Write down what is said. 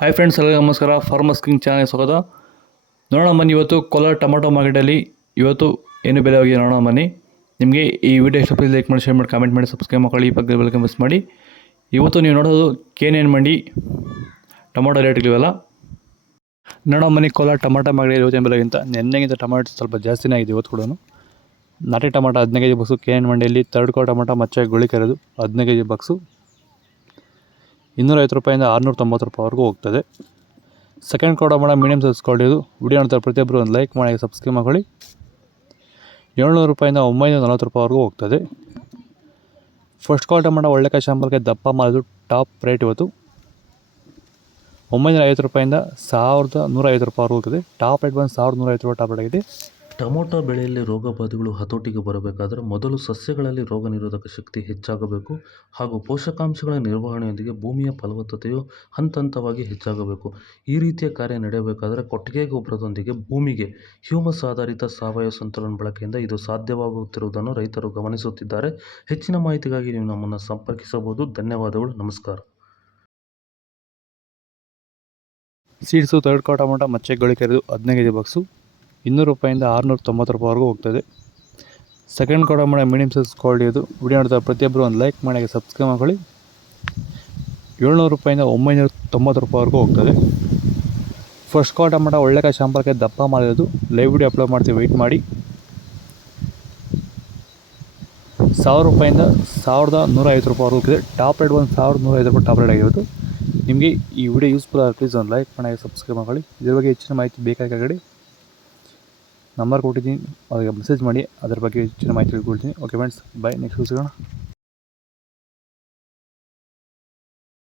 Hi friends, ಎಲ್ಲರಿಗೂ ನಮಸ್ಕಾರ. Farmers king channel ಸ್ವಾಗತ. ನೋಡೋಣ ಬನ್ನಿ, ಇವತ್ತು ಕೋಲಾರ ಟೊಮಾಟೊ ಮಾರ್ಕೆಟಲ್ಲಿ ಇವತ್ತು ಏನು ಬೆಲೆ ಹೋಗಿದೆ ನೋಡೋಣ ಬನ್ನಿ. ನಿಮಗೆ ಈ ವಿಡಿಯೋ ಇಷ್ಟ ಲೈಕ್ ಮಾಡಿ, ಶೇರ್ ಮಾಡಿ, ಕಾಮೆಂಟ್ ಮಾಡಿ, ಸಬ್ಸ್ಕ್ರೈಬ್ ಮಾಡಿ, ಈ ಪಕ್ಕದ ಬೆಲ್ ಮಿಸ್ ಮಾಡಿ. ಇವತ್ತು ನೀವು ನೋಡೋದು KNN ಮಂಡಿ ಟೊಮಾಟೊ ರೇಟ್ಗಳಿವೆಲ್ಲ ನೋಡೋಣ ಬನ್ನಿ. ಕೋಲಾರ ಟೊಮಾಟೊ ಮಾರ್ಕೆಟ್ ಇವತ್ತಿನ ಬೆಲೆಗಿಂತ ನೆನ್ನೆಗಿಂತ ಟೊಮಾಟೊ ಸ್ವಲ್ಪ ಜಾಸ್ತಿನೇ ಆಗಿದೆ ಇವತ್ತು ಕೂಡ. ನಾಟಿ ಟೊಮಾಟೊ 15 kg ಬಾಕ್ಸು KNN ಮಂಡಿಯಲ್ಲಿ. ತರ್ಡ್ ಕೋ ಟೊಮಾಟೊ ಮಚ್ಚೆ ಗುಳಿಕೆರೆದು 15 kg ಬಾಕ್ಸು 250 ರೂಪಾಯಿಂದ 690 ರೂಪಾಯಿವರೆಗೂ ಹೋಗ್ತದೆ. ಸೆಕೆಂಡ್ ಕೋ ಟೊಮಾಟೊ ಮೀಡಿಯಮ್ ಸೈಜ್ ಕ್ವಾಲಿಟಿ ಇದು. ವಿಡಿಯೋ ನೋಡ್ತಾರೆ ಪ್ರತಿಯೊಬ್ಬರು ಒಂದು ಲೈಕ್ ಮಾಡಿ, ಸಬ್ಸ್ಕ್ರೈಬ್ ಮಾಡಿ. 700 ರೂಪಾಯಿಂದ 940 ರೂಪಾಯಿವರೆಗೂ ಹೋಗ್ತದೆ. ಫಸ್ಟ್ ಕೋ ಟೊಮಾಟೊ ಒಳ್ಳೆಕಾಯಿ ಶಾಂಪಲ್ಗೆ ದಪ್ಪ ಮಾಡಿದ್ದು ಟಾಪ್ ರೇಟ್ ಇವತ್ತು 950 ರೂಪಾಯಿಂದ 1150 ರೂಪಾಯಿವರೆಗೂ ಹೋಗ್ತದೆ. ಟಾಪ್ ರೇಟ್ ಬಂದು 1150 ರೂಪಾಯಿ ಟಾಪ್ ರೇಟ್ ಆಗಿದೆ. ಟೊಮೊಟೊ ಬೆಳೆಯಲ್ಲಿ ರೋಗಬಾಧೆಗಳು ಹತೋಟಿಗೆ ಬರಬೇಕಾದರೆ ಮೊದಲು ಸಸ್ಯಗಳಲ್ಲಿ ರೋಗ ನಿರೋಧಕ ಶಕ್ತಿ ಹೆಚ್ಚಾಗಬೇಕು ಹಾಗೂ ಪೋಷಕಾಂಶಗಳ ನಿರ್ವಹಣೆಯೊಂದಿಗೆ ಭೂಮಿಯ ಫಲವತ್ತತೆಯು ಹಂತವಾಗಿ ಹೆಚ್ಚಾಗಬೇಕು. ಈ ರೀತಿಯ ಕಾರ್ಯ ನಡೆಯಬೇಕಾದರೆ ಕೊಟ್ಟಿಗೆ ಗೊಬ್ಬರದೊಂದಿಗೆ ಭೂಮಿಗೆ ಹ್ಯೂಮಸ್ ಆಧಾರಿತ ಸಾವಯವ ಸಂತುಲನ ಬಳಕೆಯಿಂದ ಇದು ಸಾಧ್ಯವಾಗುತ್ತಿರುವುದನ್ನು ರೈತರು ಗಮನಿಸುತ್ತಿದ್ದಾರೆ. ಹೆಚ್ಚಿನ ಮಾಹಿತಿಗಾಗಿ ನೀವು ನಮ್ಮನ್ನು ಸಂಪರ್ಕಿಸಬಹುದು. ಧನ್ಯವಾದಗಳು. ನಮಸ್ಕಾರ. ಸೀಡ್ಸು ತರ್ಡ್ ಕೋ ಟೊಮಾಟೊ ಮಚ್ಚೆ ಗುಳಿಕೆರೆದು 15 kg ಬಾಕ್ಸು 200 ರೂಪಾಯಿಂದ 690 ರೂಪಾಯಿವರೆಗೂ ಹೋಗ್ತದೆ. ಸೆಕೆಂಡ್ ಕೋ ಟೊಮಾಟೊ ಮೀಡಿಯಮ್ ಸೈಜ್ ಕ್ವಾಲಿಟಿ ಇದು. ವಿಡಿಯೋ ನೋಡ್ತಾರೆ ಪ್ರತಿಯೊಬ್ಬರು ಒಂದು ಲೈಕ್ ಮಾಡಿ, ಸಬ್ಸ್ಕ್ರೈಬ್ ಮಾಡಿ. 700 ರೂಪಾಯಿಂದ 990 ರೂಪಾಯಿವರೆಗೂ ಹೋಗ್ತದೆ. ಫಸ್ಟ್ ಕೋ ಟೊಮಾಟೊ ಒಳ್ಳೆಕಾಯಿ ಶಾಂಪಲ್ಗೆ ದಪ್ಪ ಮಾಡಿರೋದು. ಲೈವ್ ವಿಡಿಯೋ ಅಪ್ಲೋಡ್ ಮಾಡ್ತೀವಿ, ವೆಯ್ಟ್ ಮಾಡಿ. 1000 ರೂಪಾಯಿಂದ 1150 ರೂಪಾಯಿವರೆಗೂ ಹೋಗ್ತದೆ. ಟಾಪ್ ರೇಟ್ ಒಂದು 1150 ರೂಪಾಯಿ ಟಾಪ್ ರೇಟ್ ಆಗಿರೋದು. ನಿಮಗೆ ಈ ವಿಡಿಯೋ ಯೂಸ್ಫುಲ್ ಆದರೆ ಪ್ಲೀಸ್ ಒಂದು ಲೈಕ್ ಮಾಡಿ, ಸಬ್ಸ್ಕ್ರೈಬ್ ಮಾಡಿ. ಇದ್ರ ಬಗ್ಗೆ ಹೆಚ್ಚಿನ ಮಾಹಿತಿ ಬೇಕಾಗಡಿ ನಂಬರ್ ಕೊಟ್ಟಿದ್ದೀನಿ, ಅದಕ್ಕೆ ಮೆಸೇಜ್ ಮಾಡಿ. ಅದರ ಬಗ್ಗೆ ಹೆಚ್ಚಿನ ಮಾಹಿತಿ ತಿಳ್ಕೊಳ್ತೀನಿ. ಓಕೆ ಫ್ರೆಂಡ್ಸ್, ಬಾಯ್. ನೆಕ್ಸ್ಟ್ ಸಿಗೋಣ.